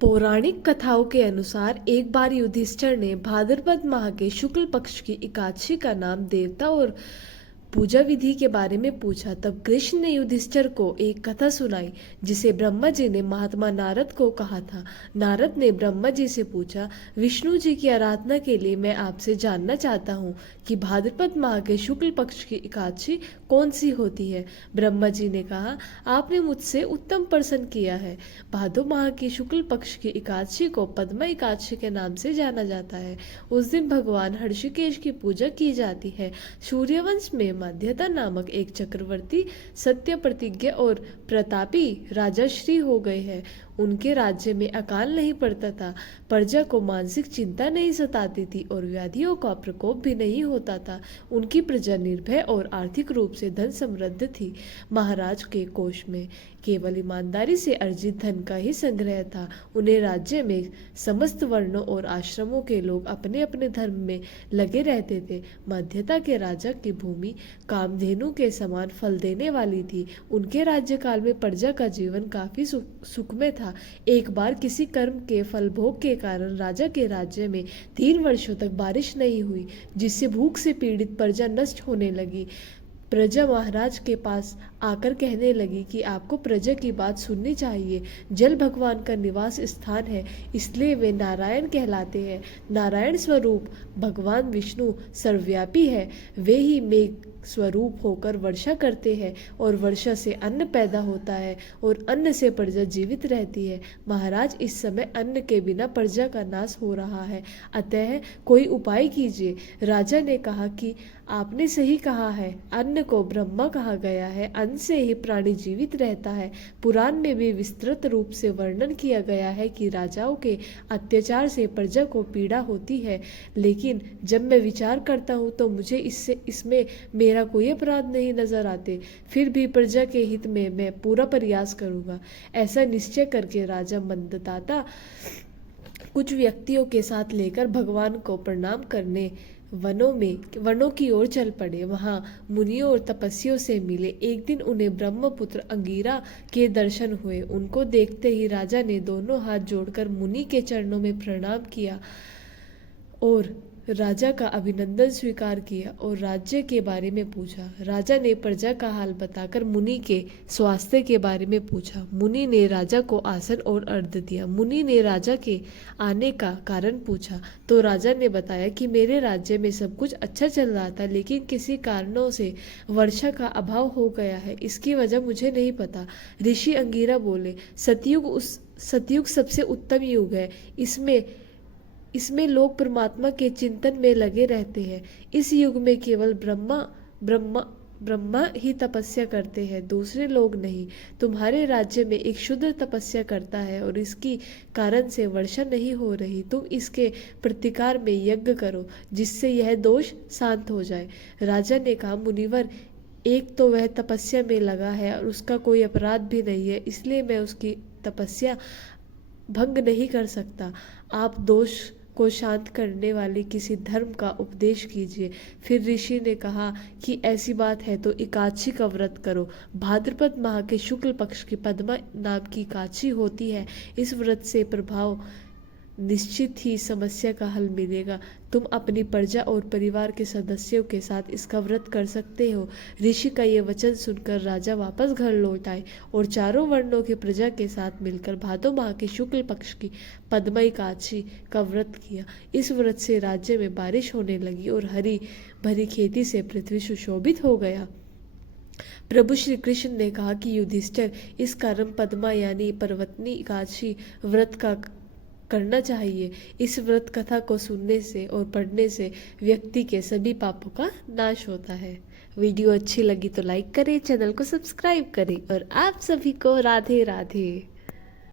पौराणिक कथाओं के अनुसार एक बार युधिष्ठिर ने भाद्रपद माह के शुक्ल पक्ष की एकादशी का नाम देवता और पूजा विधि के बारे में पूछा। तब कृष्ण ने युधिष्ठिर को एक कथा सुनाई जिसे ब्रह्मा जी ने महात्मा नारद को कहा था। नारद ने ब्रह्मा जी से पूछा, विष्णु जी की आराधना के लिए मैं आपसे जानना चाहता हूँ कि भाद्रपद माह के शुक्ल पक्ष की एकादशी कौन सी होती है। ब्रह्मा जी ने कहा, आपने मुझसे उत्तम प्रश्न किया है। भादो माह की शुक्ल पक्ष की एकादशी को पद्मा एकादशी के नाम से जाना जाता है। उस दिन भगवान हर्षिकेश की पूजा की जाती है। सूर्यवंश में मध्यता नामक एक चक्रवर्ती सत्य प्रतिज्ञा और प्रतापी राजाश्री हो गए हैं। उनके राज्य में अकाल नहीं पड़ता था, प्रजा को मानसिक चिंता नहीं सताती थी और व्याधियों का प्रकोप भी नहीं होता था। उनकी प्रजा निर्भय और आर्थिक रूप से धन समृद्ध थी। महाराज के कोष में केवल ईमानदारी से अर्जित धन का ही संग्रह था। उन्हें राज्य में समस्त वर्णों और आश्रमों के लोग अपने अपने धर्म में लगे रहते थे। मध्यता के राजा की भूमि कामधेनु के समान फल देने वाली थी। उनके राज्यकाल में प्रजा का जीवन काफी सुखमय था। एक बार किसी कर्म के फलभोग के कारण राजा के राज्य में 3 वर्षों तक बारिश नहीं हुई, जिससे भूख से पीड़ित प्रजा नष्ट होने लगी। प्रजा महाराज के पास आकर कहने लगी कि आपको प्रजा की बात सुननी चाहिए। जल भगवान का निवास स्थान है, इसलिए वे नारायण कहलाते हैं। नारायण स्वरूप भगवान विष्णु सर्वव्यापी है। वे ही मेघ स्वरूप होकर वर्षा करते हैं और वर्षा से अन्न पैदा होता है और अन्न से प्रजा जीवित रहती है। महाराज, इस समय अन्न के बिना प्रजा का नाश हो रहा है, अतः कोई उपाय कीजिए। राजा ने कहा कि आपने सही कहा है, अन्न को ब्रह्मा कहा गया है, अन्न से ही प्राणी जीवित रहता है। पुराण में भी विस्तृत रूप से वर्णन किया गया है कि राजाओं के अत्याचार से प्रजा को पीड़ा होती है, लेकिन जब मैं विचार करता हूँ तो मुझे इसमें मेरा कोई अपराध नहीं नजर आते। फिर भी प्रजा के हित में मैं पूरा प्रयास करूँगा। ऐसा निश्चय करके राजा मंददाता कुछ व्यक्तियों के साथ लेकर भगवान को प्रणाम करने वनों की ओर चल पड़े। वहां मुनियों और तपस्वियों से मिले। एक दिन उन्हें ब्रह्मपुत्र अंगिरा के दर्शन हुए। उनको देखते ही राजा ने दोनों हाथ जोड़कर मुनि के चरणों में प्रणाम किया और राजा का अभिनंदन स्वीकार किया और राज्य के बारे में पूछा। राजा ने प्रजा का हाल बताकर मुनि के स्वास्थ्य के बारे में पूछा। मुनि ने राजा को आसन और अर्घ्य दिया। मुनि ने राजा के आने का कारण पूछा तो राजा ने बताया कि मेरे राज्य में सब कुछ अच्छा चल रहा था, लेकिन किसी कारणों से वर्षा का अभाव हो गया है। इसकी वजह मुझे नहीं पता। ऋषि अंगिरा बोले, सतयुग सबसे उत्तम युग है। इसमें लोग परमात्मा के चिंतन में लगे रहते हैं। इस युग में केवल ब्रह्मा ही तपस्या करते हैं, दूसरे लोग नहीं। तुम्हारे राज्य में एक शूद्र तपस्या करता है और इसकी कारण से वर्षा नहीं हो रही। तुम इसके प्रतिकार में यज्ञ करो, जिससे यह दोष शांत हो जाए। राजा ने कहा, मुनिवर, एक तो वह तपस्या में लगा है और उसका कोई अपराध भी नहीं है, इसलिए मैं उसकी तपस्या भंग नहीं कर सकता। आप दोष को शांत करने वाले किसी धर्म का उपदेश कीजिए। फिर ऋषि ने कहा कि ऐसी बात है तो एकादशी का व्रत करो। भाद्रपद माह के शुक्ल पक्ष की पद्मा नाम की एकादशी होती है। इस व्रत से प्रभाव निश्चित ही समस्या का हल मिलेगा। तुम अपनी प्रजा और परिवार के सदस्यों के साथ इसका व्रत कर सकते हो। ऋषि का ये वचन सुनकर राजा वापस घर लौट आए और चारों वर्णों की प्रजा के साथ मिलकर भादो माह के शुक्ल पक्ष की पद्मा एकादशी का व्रत किया। इस व्रत से राज्य में बारिश होने लगी और हरी भरी खेती से पृथ्वी सुशोभित हो गया। प्रभु श्री कृष्ण ने कहा कि युधिष्ठिर, इस कारण पद्मा यानी पर्वतनी एकादशी व्रत का करना चाहिए। इस व्रत कथा को सुनने से और पढ़ने से व्यक्ति के सभी पापों का नाश होता है। वीडियो अच्छी लगी तो लाइक करें, चैनल को सब्सक्राइब करें और आप सभी को राधे राधे।